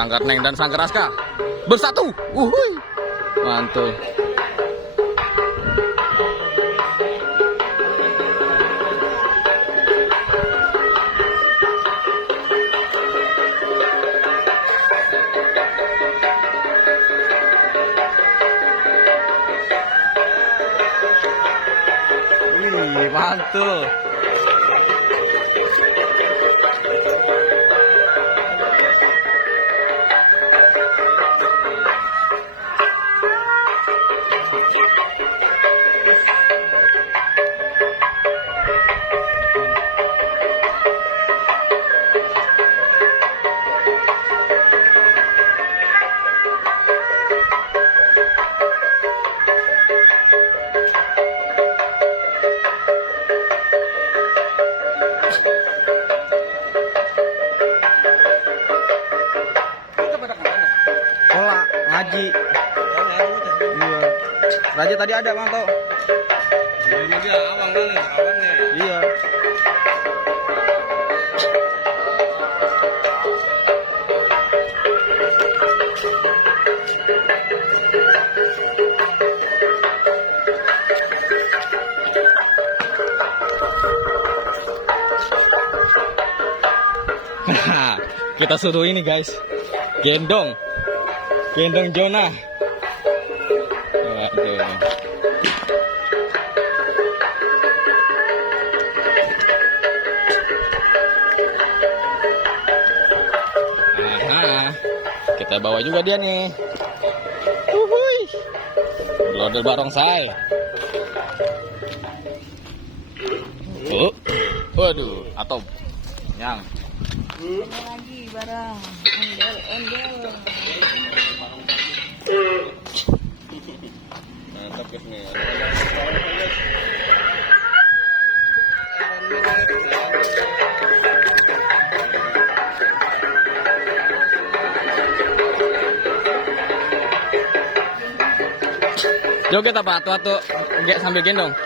Sanggar Neng dan Sanggar Aska bersatu. Uhuy. Mantul. Wih, mantul. Pola ngaji. Iya. Raja tadi ada mantau. Ini dia awang kali, awangnya. Iya. Kita suruh ini guys, gendong Jonah. Waduh. Nah, kita bawa juga dia nih. Uhuy. Loader barongsai. Waduh, atom. Yang. Lagi barang ondel. Mantap guys nih. Joget apa? Tuh sambil gendong.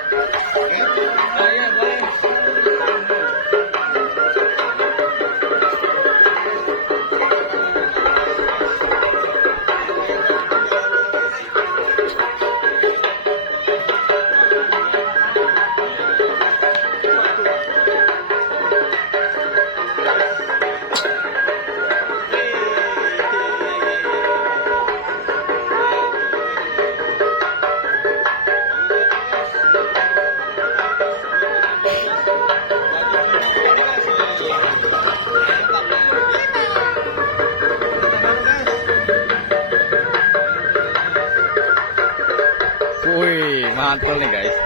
Wih, mantul nih guys.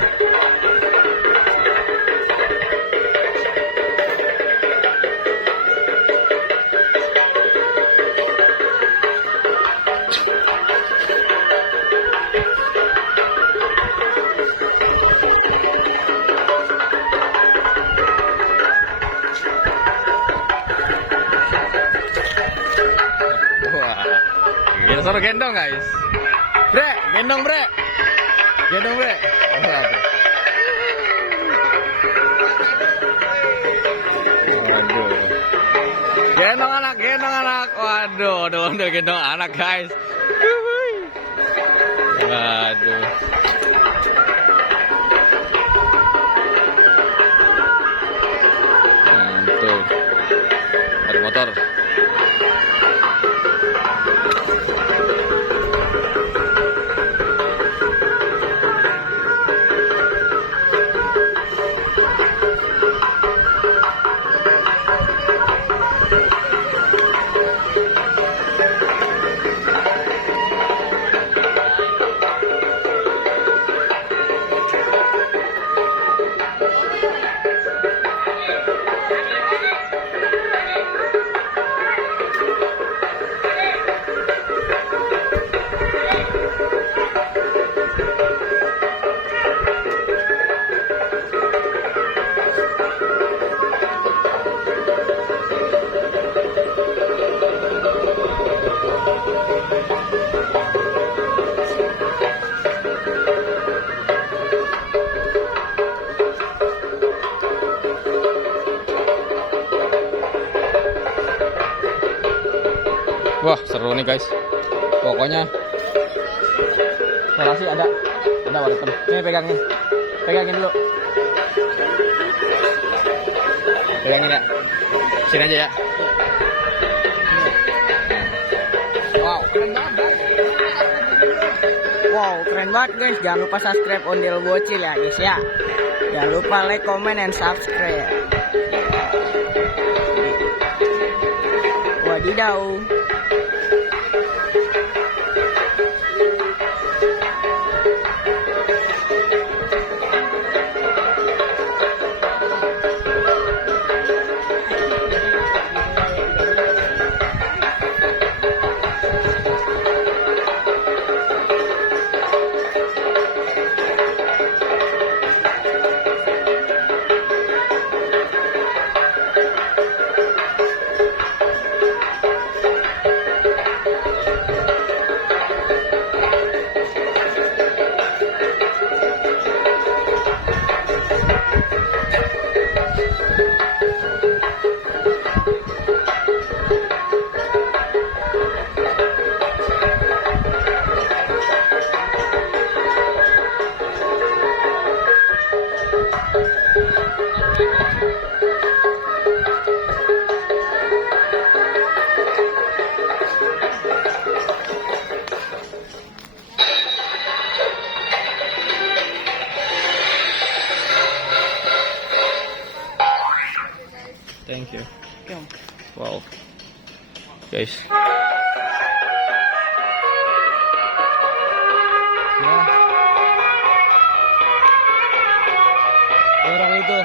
Wah, kita suruh gendong guys. Bre, gendong bre. Gendong bre. Waduh. Gendong anak. Waduh, udah gendong anak guys. Waduh. Mantul. Ada motor. Wah, seru nih guys. Pokoknya relasi ada walaupun. Nih pegangin. Pegangin dulu. Pegangin ya. Sini aja ya. Wow, keren banget guys. Wow, keren banget guys. Jangan lupa subscribe Ondel Bocil ya guys ya. Jangan lupa like, comment, and subscribe. Wadidaw. Thank you. Wow. Guys. Ya. Orang itu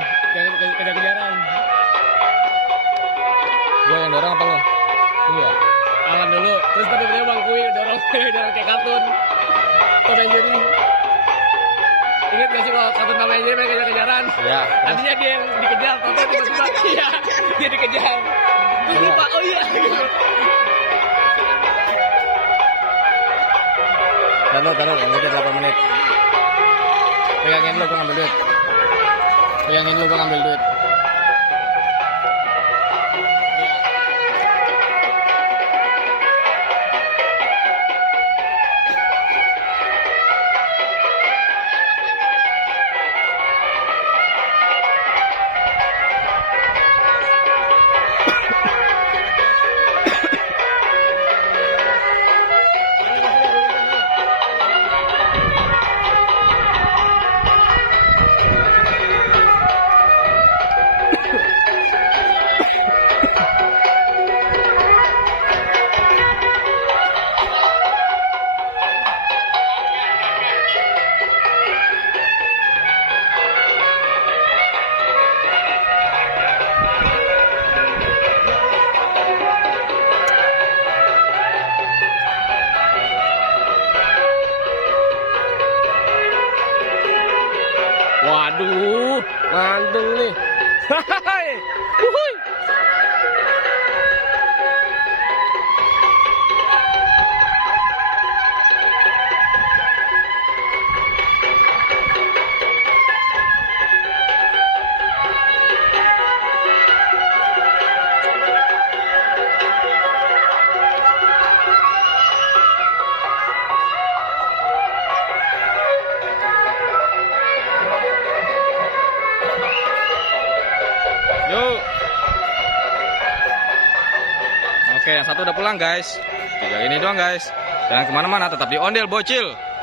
kejar-kejaran. Gua yang dorong apa lo? Iya. Aman dulu, terus tiba-tiba Bang Kui dorong kayak kartun. Tom and Jerry. Ingat gak sih kalau kartun Tom and Jerry mereka kejar-kejaran? Iya. Tadinya dia yang dikejar, tapi tiba-tiba iya, dia dikejar. Terus lupa, oh iya. Taruh, yang 8 menit. Pegangin lu, gua ngambil duit. Pegangin lu, gua ngambil duit. Waduh, mantul nih. Hai. Wuhui. Yuk. Oke, yang satu udah pulang guys. Tinggal ini doang guys. Jangan kemana-mana, tetap di Ondel Bocil.